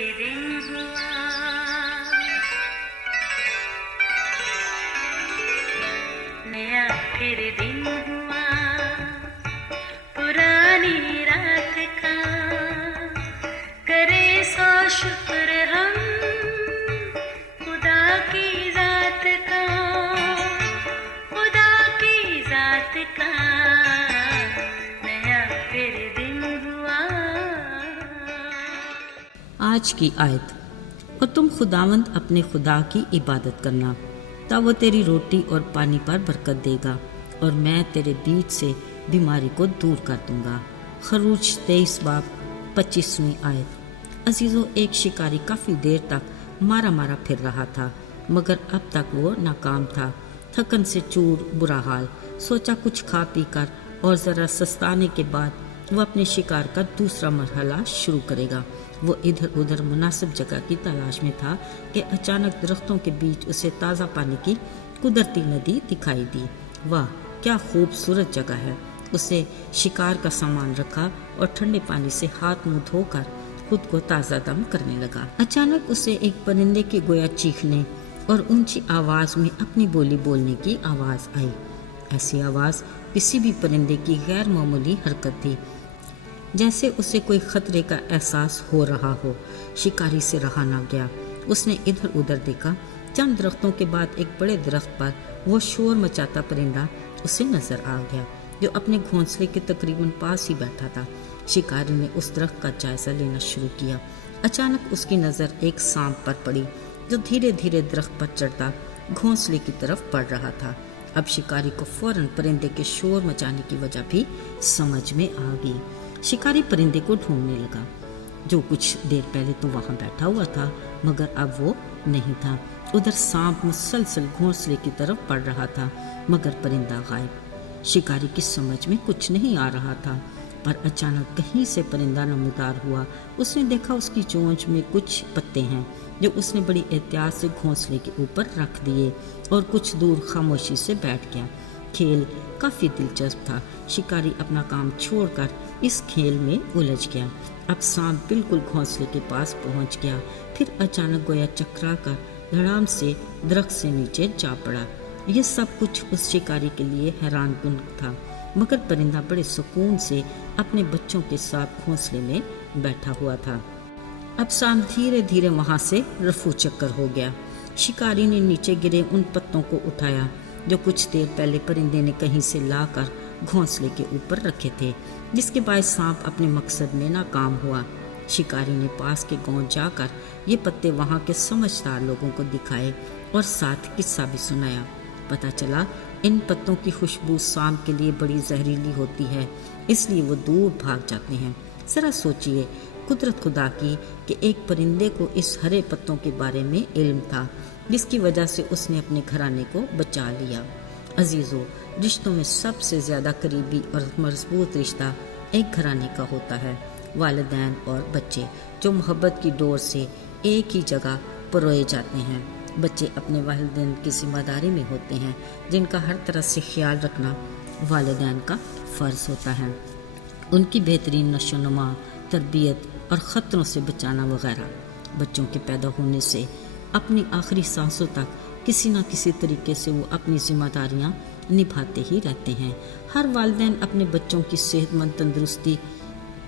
दिन हुआ, नया फिर दिन हुआ, पुरानी रात का करे सो शुक्र हम खुदा की जात का, खुदा की जात का नया फिर दिन हुआ। आज की आयत, और तुम खुदावंद अपने खुदा की इबादत करना, तब वो तेरी रोटी और पानी पर बरकत देगा, और मैं तेरे बीच से बीमारी को दूर कर दूंगा। खरूज 23 बाब 25वीं आयत। अजीज़ों, एक शिकारी काफ़ी देर तक मारा मारा फिर रहा था, मगर अब तक वो नाकाम था। थकन से चूर, बुरा हाल। सोचा कुछ खा पी कर और ज़रा सस्ताने के बाद वो अपने शिकार का दूसरा मरहला शुरू करेगा। वो इधर उधर मुनासिब जगह की तलाश में था कि अचानक दरख्तों के बीच उसे ताज़ा पानी की कुदरती नदी दिखाई दी। वाह, क्या खूबसूरत जगह है। उसे शिकार का सामान रखा और ठंडे पानी से हाथ मुंह धोकर खुद को ताज़ा दम करने लगा। अचानक उसे एक परिंदे के गोया चीखने और ऊंची आवाज़ में अपनी बोली बोलने की आवाज़ आई। ऐसी आवाज़ किसी भी परिंदे की गैर मामूली हरकत थी, जैसे उसे कोई खतरे का एहसास हो रहा हो। शिकारी से रहा ना गया। उसने इधर उधर देखा। चंद दरख्तों के बाद एक बड़े दरख्त पर वो शोर मचाता परिंदा उसे नजर आ गया, जो अपने घोंसले के तकरीबन पास ही बैठा था। शिकारी ने उस दरख्त का जायजा लेना शुरू किया। अचानक उसकी नज़र एक सांप पर पड़ी, जो धीरे धीरे दरख्त पर चढ़ता घोंसले की तरफ बढ़ रहा था। अब शिकारी को फौरन परिंदे के शोर मचाने की वजह भी समझ में आ गई। शिकारी परिंदे को ढूंढने लगा, जो कुछ देर पहले तो वहां बैठा हुआ था, मगर अब वो नहीं था। उधर सांप मुसलसल घोंसले की तरफ बढ़ रहा था, मगर परिंदा गायब। शिकारी की समझ में कुछ नहीं आ रहा था, पर अचानक कहीं से परिंदा नमूदार हुआ। उसने देखा उसकी चोंच में कुछ पत्ते हैं, जो उसने बड़ी एहतियात से घोंसले के ऊपर रख दिए और कुछ दूर खामोशी से बैठ गया। खेल काफ़ी दिलचस्प था। शिकारी अपना काम छोड़कर इस खेल में उलझ गया। अब सांप बिल्कुल घोंसले के पास पहुंच गया, फिर अचानक गोया चकरा कर धड़ाम से दरख्त से नीचे जा पड़ा। यह सब कुछ उस शिकारी के लिए हैरानकुन था, मगर परिंदा बड़े सुकून से अपने बच्चों के साथ घोंसले में बैठा हुआ था। अब सांप धीरे धीरे वहां से रफू चक्कर हो गया। शिकारी ने नीचे गिरे उन पत्तों को उठाया, जो कुछ देर पहले परिंदे ने कहीं से लाकर घोंसले के ऊपर रखे थे, जिसके बाद सांप अपने मकसद में नाकाम हुआ। शिकारी ने पास के गांव जाकर ये पत्ते वहां के समझदार लोगों को दिखाए और साथ किस्सा भी सुनाया। पता चला इन पत्तों की खुशबू सांप के लिए बड़ी जहरीली होती है, इसलिए वो दूर भाग जाते हैं। जरा सोचिए कुदरत खुदा की कि एक परिंदे को इस हरे पत्तों के बारे में इल्म था, जिसकी वजह से उसने अपने घराने को बचा लिया। अजीजों, रिश्तों में सबसे ज़्यादा करीबी और मजबूत रिश्ता एक घराने का होता है। वालिदैन और बच्चे जो मोहब्बत की डोर से एक ही जगह परोए जाते हैं। बच्चे अपने वालिदैन की जिम्मेदारी में होते हैं, जिनका हर तरह से ख्याल रखना वालिदैन का फ़र्ज़ होता है। उनकी बेहतरीन नशोनुमा, तरबियत और ख़तरों से बचाना वगैरह। बच्चों के पैदा होने से अपनी आखिरी सांसों तक किसी न किसी तरीके से वो अपनी जिम्मेदारियां निभाते ही रहते हैं। हर वालिदैन अपने बच्चों की सेहतमंद तंदुरुस्ती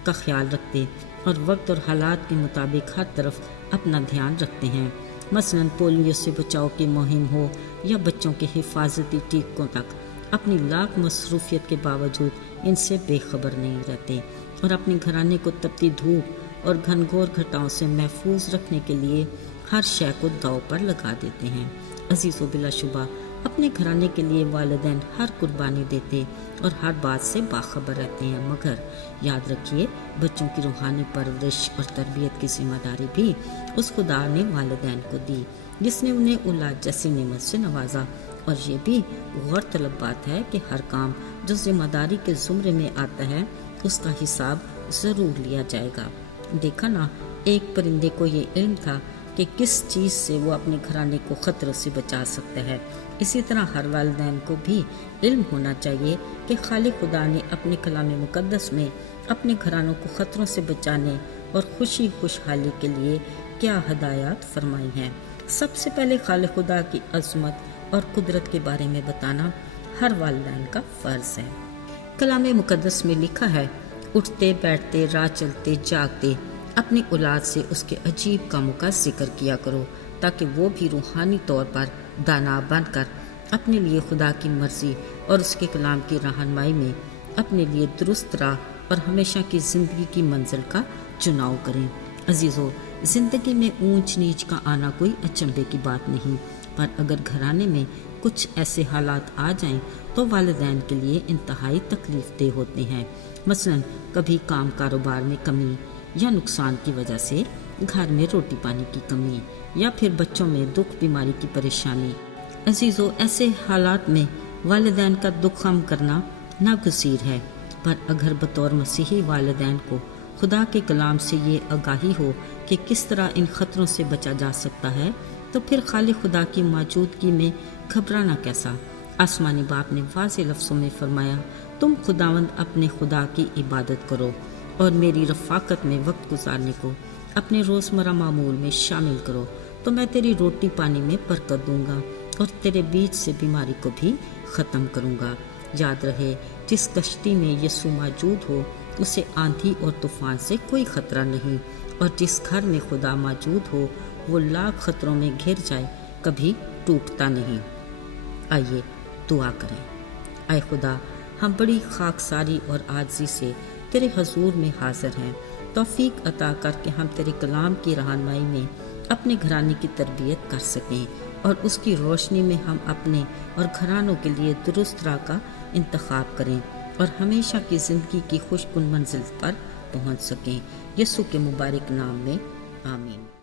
का ख्याल रखते और वक्त और हालात के मुताबिक हर तरफ अपना ध्यान रखते हैं। मसलन पोलियो से बचाव की मुहिम हो या बच्चों के हिफाजती टीकों तक, अपनी लाख मसरूफियत के बावजूद इनसे बेखबर नहीं रहते और अपने घराने को तपती धूप और घनघोर घटाओं से महफूज रखने के लिए हर शय को दाव पर लगा देते हैं। अजीज़ों, बिलाशुबा अपने घराने के लिए वालिदैन हर कुर्बानी देते और हर बात से बाखबर रहते हैं, मगर याद रखिए बच्चों की रूहानी परवरिश और तरबियत की जिम्मेदारी भी उस खुदा ने वालिदैन को दी, जिसने उन्हें औलाद जैसी नेमत से नवाजा। और ये भी गौरतलब बात है कि हर काम जो जिम्मेदारी के ज़ुमरे में आता है उसका हिसाब ज़रूर लिया जाएगा। देखा ना, एक परिंदे को ये इल्म था کہ کس چیز سے وہ اپنے گھرانے کو خطروں سے بچا سکتا ہے۔ اسی طرح ہر والدین کو بھی علم ہونا چاہیے کہ خالق خدا نے اپنے کلام مقدس میں اپنے گھرانوں کو خطروں سے بچانے اور خوشی خوشحالی کے لیے کیا ہدایات فرمائی ہیں۔ سب سے پہلے خالق خدا کی عظمت اور قدرت کے بارے میں بتانا ہر والدین کا فرض ہے۔ کلام مقدس میں لکھا ہے، اٹھتے بیٹھتے راہ چلتے جاگتے اپنی اولاد سے اس کے عجیب کاموں کا ذکر کیا کرو، تاکہ وہ بھی روحانی طور پر دانا بن کر اپنے لیے خدا کی مرضی اور اس کے کلام کی رہنمائی میں اپنے لیے درست راہ اور ہمیشہ کی زندگی کی منزل کا چناؤ کریں۔ عزیزو، زندگی میں اونچ نیچ کا آنا کوئی اچنبھے کی بات نہیں، پر اگر گھرانے میں کچھ ایسے حالات آ جائیں تو والدین کے لیے انتہائی تکلیف دہ ہوتے ہیں۔ مثلا کبھی کام کاروبار میں کمی یا نقصان کی وجہ سے گھر میں روٹی پانی کی کمی، یا پھر بچوں میں دکھ بیماری کی پریشانی۔ عزیزو، ایسے حالات میں والدین کا دکھ کم کرنا ناگزیر ہے، پر اگر بطور مسیحی والدین کو خدا کے کلام سے یہ آگاہی ہو کہ کس طرح ان خطروں سے بچا جا سکتا ہے، تو پھر خالق خدا کی موجودگی میں گھبرانا کیسا؟ آسمانی باپ نے واضح لفظوں میں فرمایا، تم خداوند اپنے خدا کی عبادت کرو اور میری رفاقت میں وقت گزارنے کو اپنے روزمرہ معمول میں شامل کرو، تو میں تیری روٹی پانی میں برکت دوں گا اور تیرے بیچ سے بیماری کو بھی ختم کروں گا۔ یاد رہے، جس کشتی میں یسوع موجود ہو اسے آندھی اور طوفان سے کوئی خطرہ نہیں، اور جس گھر میں خدا موجود ہو وہ لاکھ خطروں میں گھر جائے کبھی ٹوٹتا نہیں۔ آئیے دعا کریں۔ اے خدا، ہم بڑی خاکساری اور عاجزی سے تیرے حضور میں حاضر ہیں۔ توفیق عطا کر کے ہم تیرے کلام کی رہنمائی میں اپنے گھرانے کی تربیت کر سکیں، اور اس کی روشنی میں ہم اپنے اور گھرانوں کے لیے درست راہ کا انتخاب کریں اور ہمیشہ کی زندگی کی خوش کن منزل پر پہنچ سکیں۔ یسوع کے مبارک نام میں آمین۔